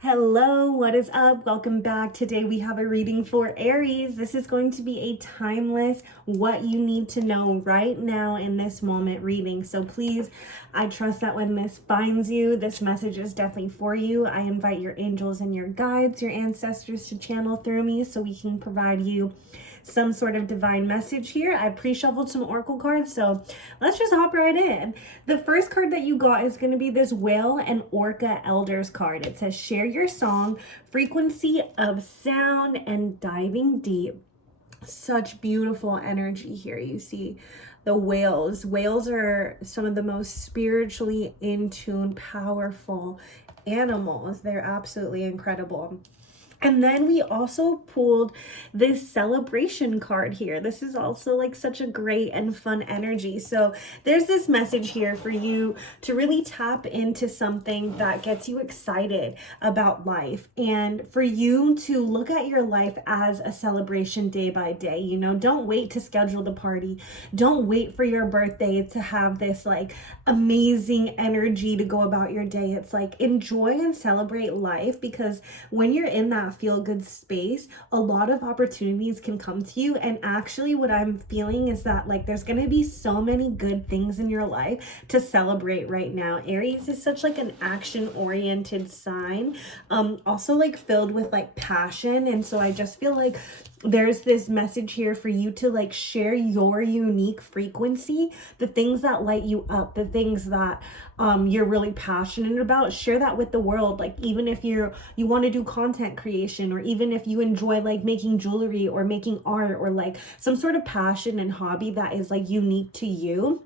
Hello, what is up? Welcome back. Today we have a reading for Aries. This is going to be a timeless, what you need to know right now in this moment reading. So please, I trust that when this finds you, this message is definitely for you. I invite your angels and your guides, your ancestors to channel through me so we can provide you some sort of divine message here. I pre-shuffled some oracle cards, so let's just hop right in. The first card that you got is going to be this Whale and Orca Elders card. It says, share your song, frequency of sound, and diving deep. Such beautiful energy here. You see the whales. Whales are some of the most spiritually in tune, powerful animals. They're absolutely incredible. And then we also pulled this celebration card here. This is also like such a great and fun energy. So there's this message here for you to really tap into something that gets you excited about life, and for you to look at your life as a celebration day by day. You know, don't wait to schedule the party. Don't wait for your birthday to have this like amazing energy to go about your day. It's like enjoy and celebrate life, because when you're in that feel good space, a lot of opportunities can come to you. And actually what I'm feeling is that like there's going to be so many good things in your life to celebrate right now. Aries is such like an action oriented sign, also like filled with like passion. And so I just feel like there's this message here for you to like share your unique frequency, the things that light you up, the things that you're really passionate about. Share that with the world. Like even if you want to do content creation, or even if you enjoy like making jewelry or making art, or like some sort of passion and hobby that is like unique to you.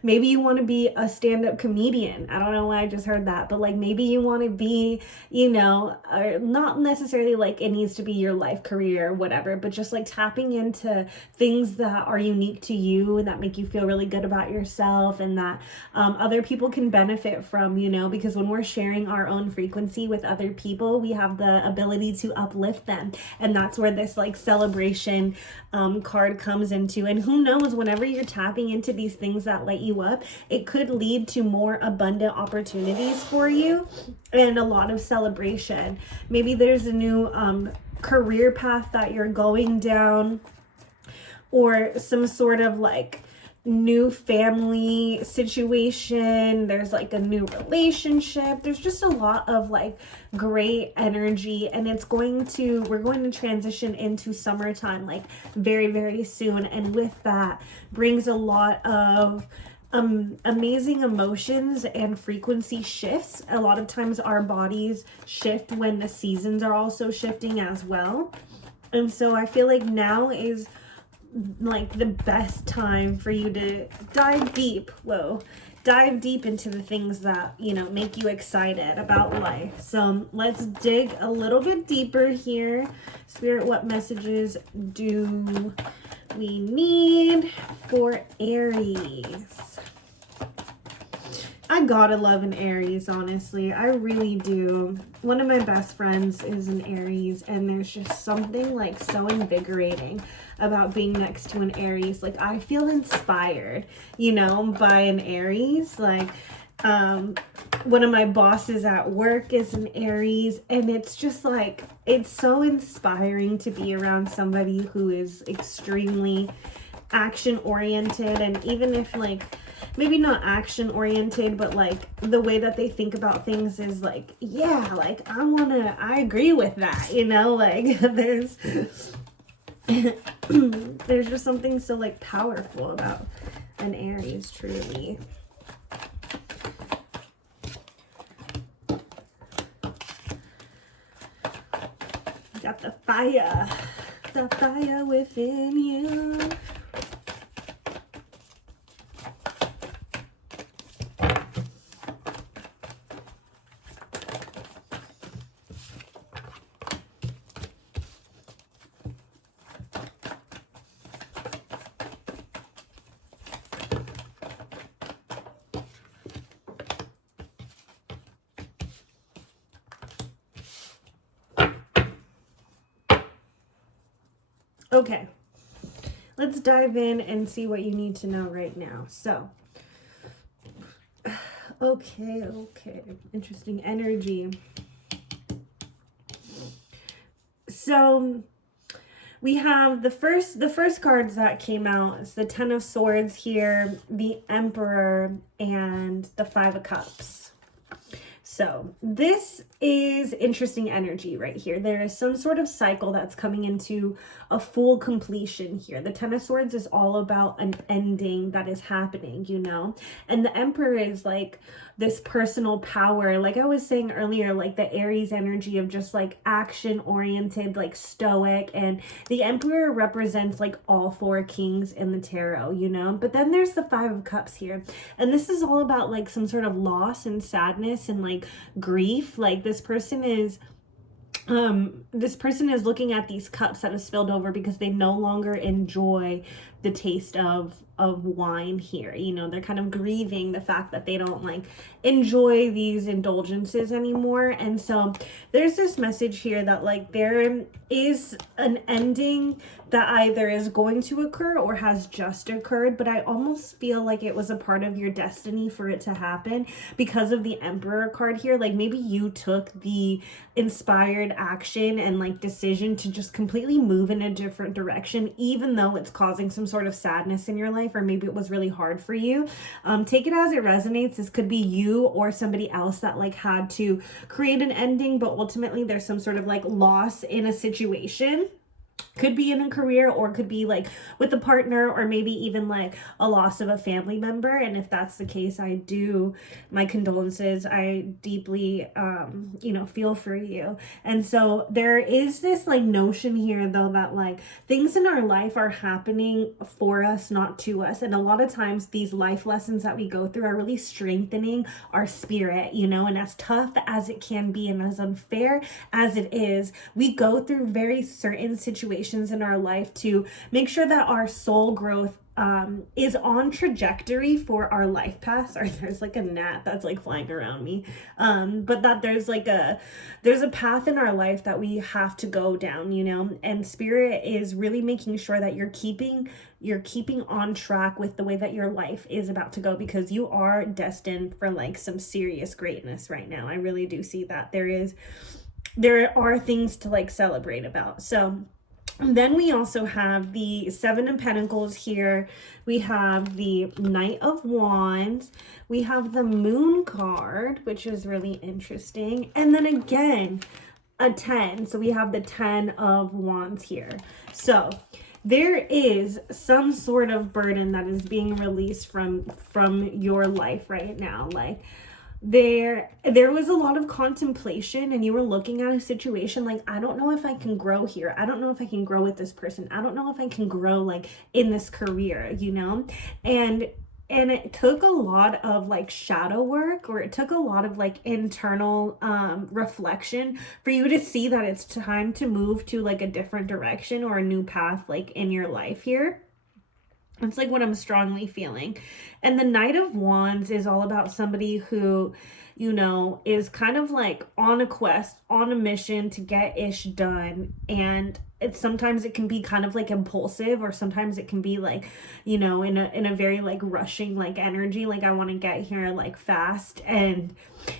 Maybe you want to be a stand-up comedian. I don't know why I just heard that, but like maybe you want to be, not necessarily like it needs to be your life career or whatever, but just like tapping into things that are unique to you and that make you feel really good about yourself, and that other people can benefit from, because when we're sharing our own frequency with other people, we have the ability to uplift them. And that's where this like celebration card comes into. And who knows, whenever you're tapping into these things that light you up, it could lead to more abundant opportunities for you and a lot of celebration. Maybe there's a new career path that you're going down, or some sort of like new family situation. There's like a new relationship. There's just a lot of like great energy, and we're going to transition into summertime like very, very soon. And with that brings a lot of amazing emotions and frequency shifts. A lot of times our bodies shift when the seasons are also shifting as well. And so I feel like now is like the best time for you to dive deep into the things that make you excited about life. So let's dig a little bit deeper here. Spirit, what messages do we need for Aries? I gotta love an Aries, honestly. I really do. One of my best friends is an Aries, and there's just something like so invigorating about being next to an Aries. Like I feel inspired, by an Aries. Like one of my bosses at work is an Aries, and it's just like it's so inspiring to be around somebody who is extremely action oriented. And even if like maybe not action oriented, but like the way that they think about things is like, yeah, like I agree with that, like there's just something so like powerful about an Aries, truly. Got the fire within you. Okay, let's dive in and see what you need to know right now. So, okay, interesting energy. So we have the first cards that came out is the Ten of Swords here, the Emperor, and the Five of Cups. So this is interesting energy right here. There is some sort of cycle that's coming into a full completion here. The Ten of Swords is all about an ending that is happening, you know? And the Emperor is like this personal power. Like I was saying earlier, like the Aries energy of just like action oriented, like stoic. And the Emperor represents like all four kings in the tarot, you know? But then there's the Five of Cups here. And this is all about like some sort of loss and sadness and like grief. Like this person is looking at these cups that have spilled over because they no longer enjoy the taste of wine here. You know, they're kind of grieving the fact that they don't like enjoy these indulgences anymore. And so there's this message here that like there is an ending that either is going to occur or has just occurred, but I almost feel like it was a part of your destiny for it to happen because of the Emperor card here. Like maybe you took the inspired action and like decision to just completely move in a different direction, even though it's causing some sort of sadness in your life, or maybe it was really hard for you. Take it as it resonates. This could be you or somebody else that like had to create an ending, but ultimately there's some sort of like loss in a situation. Could be in a career, or could be like with a partner, or maybe even like a loss of a family member. And if that's the case, my condolences. I deeply, feel for you. And so there is this like notion here though, that like things in our life are happening for us, not to us. And a lot of times these life lessons that we go through are really strengthening our spirit, you know, and as tough as it can be and as unfair as it is, we go through very certain situations in our life to make sure that our soul growth is on trajectory for our life path. Sorry, there's like a gnat that's like flying around me. But that there's a path in our life that we have to go down, you know, and spirit is really making sure that you're keeping on track with the way that your life is about to go, because you are destined for like some serious greatness right now. I really do see that there are things to like celebrate about. So then we also have the Seven of Pentacles here. We have the Knight of Wands. We have the Moon card, which is really interesting. And then again, a 10. So we have the 10 of Wands here. So there is some sort of burden that is being released from your life right now. Like there was a lot of contemplation, and you were looking at a situation like, I don't know if I can grow here. I don't know if I can grow with this person. I don't know if I can grow like in this career, you know? And it took a lot of like shadow work, or it took a lot of like internal reflection for you to see that it's time to move to like a different direction or a new path like in your life here. It's like what I'm strongly feeling. And the Knight of Wands is all about somebody who, you know, is kind of like on a quest, on a mission to get ish done. And sometimes it can be kind of like impulsive, or sometimes it can be like, you know, in a very like rushing like energy, like I want to get here like fast. And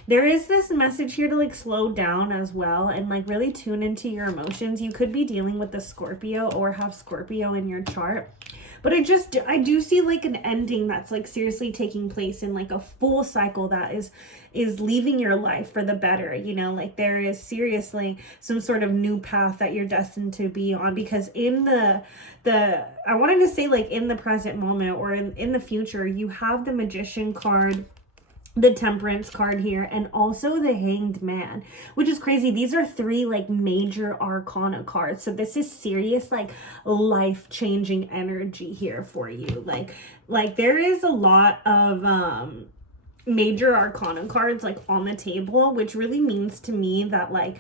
there is this message here to like slow down as well and like really tune into your emotions. You could be dealing with the Scorpio or have Scorpio in your chart. But I do see like an ending that's like seriously taking place in like a full cycle that is leaving your life for the better, you know, like there is seriously some sort of new path that you're destined to be on, because in I wanted to say like in the present moment or in the future, you have the Magician card, the Temperance card here, and also the Hanged Man, which is crazy. These are three like major arcana cards. So this is serious like life-changing energy here for you. Like there is a lot of major arcana cards like on the table, which really means to me that like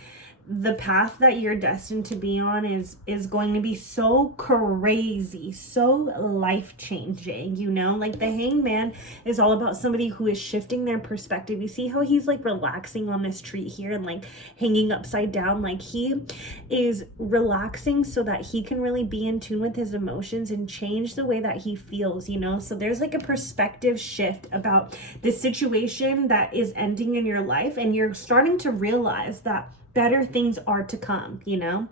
the path that you're destined to be on is going to be so crazy, so life-changing, you know? Like the Hanged Man is all about somebody who is shifting their perspective. You see how he's like relaxing on this tree here and like hanging upside down? Like he is relaxing so that he can really be in tune with his emotions and change the way that he feels, you know? So there's like a perspective shift about this situation that is ending in your life, and you're starting to realize that better things are to come, you know?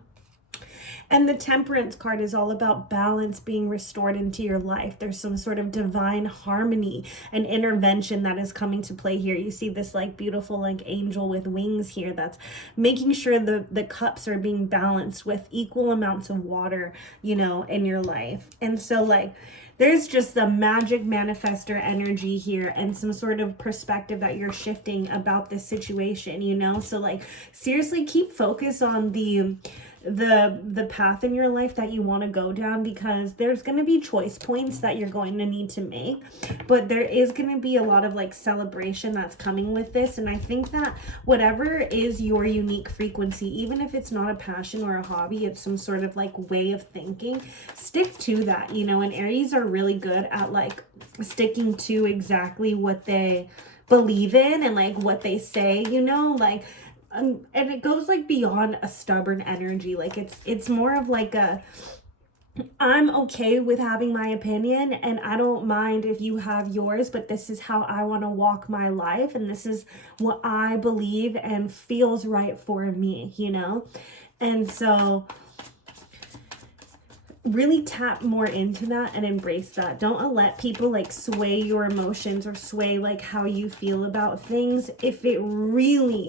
And the Temperance card is all about balance being restored into your life. There's some sort of divine harmony and intervention that is coming to play here. You see this like beautiful like angel with wings here that's making sure the cups are being balanced with equal amounts of water, you know, in your life. And so like there's just the magic manifester energy here and some sort of perspective that you're shifting about this situation, you know? So like seriously keep focus on the path in your life that you want to go down, because there's going to be choice points that you're going to need to make, but there is going to be a lot of like celebration that's coming with this. And I think that whatever is your unique frequency, even if it's not a passion or a hobby, it's some sort of like way of thinking, stick to that, you know. And Aries are really good at like sticking to exactly what they believe in and like what they say, you know, like and it goes like beyond a stubborn energy. Like it's more of like a, I'm okay with having my opinion and I don't mind if you have yours, but this is how I want to walk my life and this is what I believe and feels right for me, you know. And so really tap more into that and embrace that. Don't let people like sway your emotions or sway like how you feel about things if it really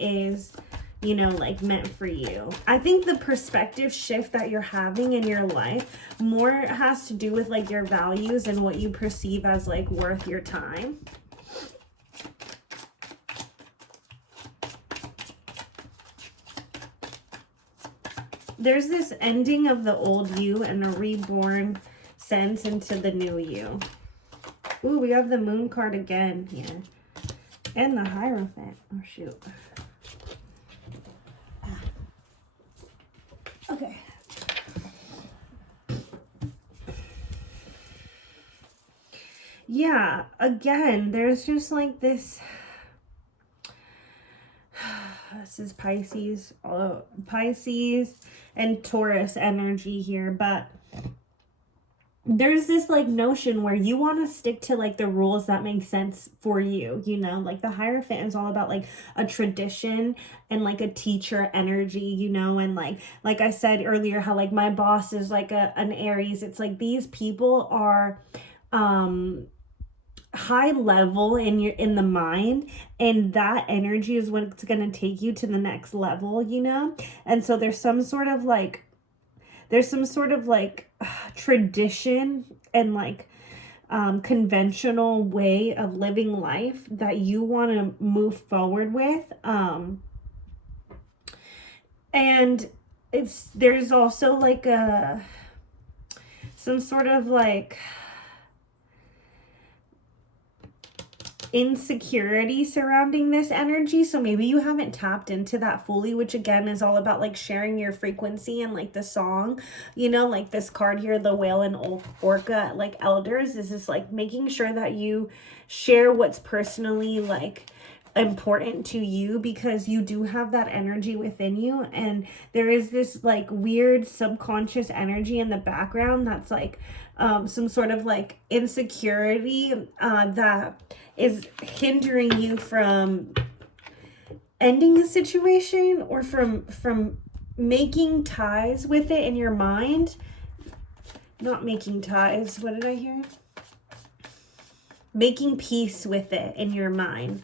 is, you know, like meant for you. I think the perspective shift that you're having in your life more has to do with like your values and what you perceive as like worth your time. There's this ending of the old you and a reborn sense into the new you. Ooh, we have the moon card again here. And the Hierophant. Oh, shoot. Okay. Yeah, again, there's just like this... This is Pisces. Pisces and Taurus energy here, but there's this like notion where you want to stick to like the rules that make sense for you, you know. Like the Hierophant is all about like a tradition and like a teacher energy, you know. And like I said earlier, how like my boss is like an Aries. It's like these people are high level in the mind, and that energy is what's going to take you to the next level, you know. And so there's some sort of like tradition and like conventional way of living life that you want to move forward with, and there's also like some sort of like insecurity surrounding this energy. So maybe you haven't tapped into that fully, which again is all about like sharing your frequency and like the song, you know. Like this card here, the whale and orca, like elders, is just like making sure that you share what's personally like important to you, because you do have that energy within you, and there is this like weird subconscious energy in the background that's like some sort of like insecurity that is hindering you from ending the situation or from making ties with it in your mind. Not making ties, what did I hear? Making peace with it in your mind.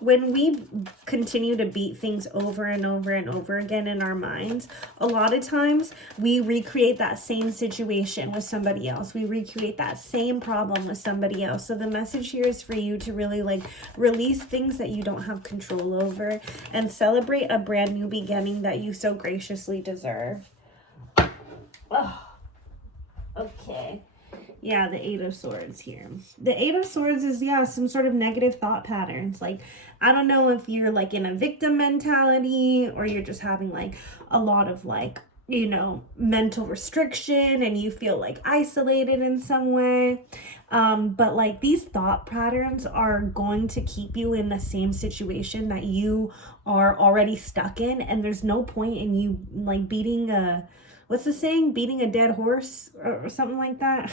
When we continue to beat things over and over and over again in our minds, a lot of times we recreate that same situation with somebody else. We recreate that same problem with somebody else. So the message here is for you to really like release things that you don't have control over and celebrate a brand new beginning that you so graciously deserve. Oh, okay. Yeah, the Eight of Swords here. The Eight of Swords is, yeah, some sort of negative thought patterns. Like, I don't know if you're like in a victim mentality or you're just having like a lot of like, you know, mental restriction and you feel like isolated in some way. But like these thought patterns are going to keep you in the same situation that you are already stuck in. And there's no point in you like beating what's the saying? Beating a dead horse or something like that.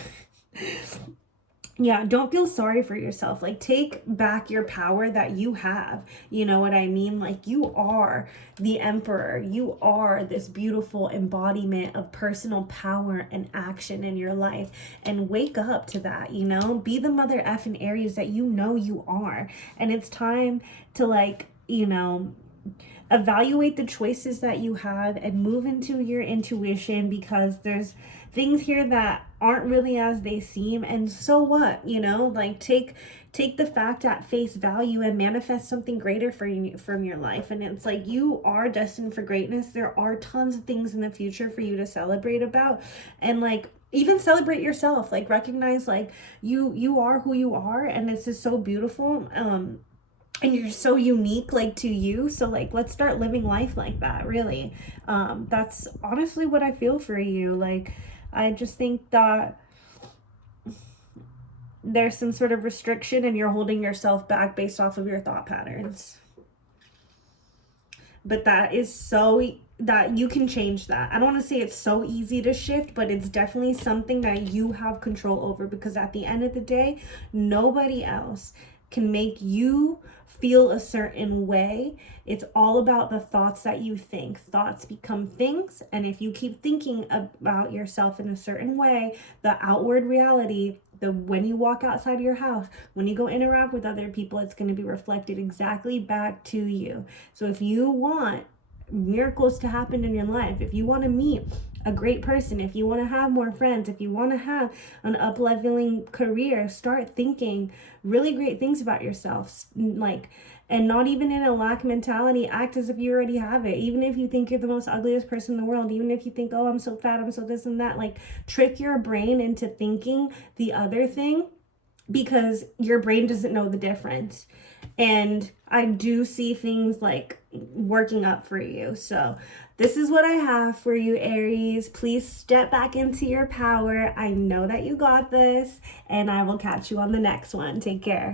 Yeah, don't feel sorry for yourself. Like, take back your power that you have. You know what I mean? Like, you are the emperor. You are this beautiful embodiment of personal power and action in your life. And wake up to that, you know? Be the mother effing Aries that you know you are. And it's time to, like, you know, evaluate the choices that you have and move into your intuition, because there's things here that aren't really as they seem. And so what, you know, like take the fact at face value and manifest something greater for you from your life. And it's like, you are destined for greatness. There are tons of things in the future for you to celebrate about, and like, even celebrate yourself. Like, recognize, like, you are who you are, and this is so beautiful. And you're so unique, like, to you. So like, let's start living life like that, really. That's honestly what I feel for you. Like, I just think that there's some sort of restriction and you're holding yourself back based off of your thought patterns. But that is so, that you can change that. I don't want to say it's so easy to shift, but it's definitely something that you have control over, because at the end of the day, nobody else can make you feel a certain way. It's all about the thoughts that you think. Thoughts become things, and if you keep thinking about yourself in a certain way, the outward reality, when you walk outside of your house, when you go interact with other people, it's going to be reflected exactly back to you. So if you want miracles to happen in your life, if you want to meet a great person, if you want to have more friends, if you want to have an up-leveling career, start thinking really great things about yourself. Like, and not even in a lack mentality. Act as if you already have it. Even if you think you're the most ugliest person in the world, even if you think, oh, I'm so fat, I'm so this and that, like, trick your brain into thinking the other thing, because your brain doesn't know the difference. And I do see things like working up for you. So this is what I have for you, Aries. Please step back into your power. I know that you got this, and I will catch you on the next one. Take care.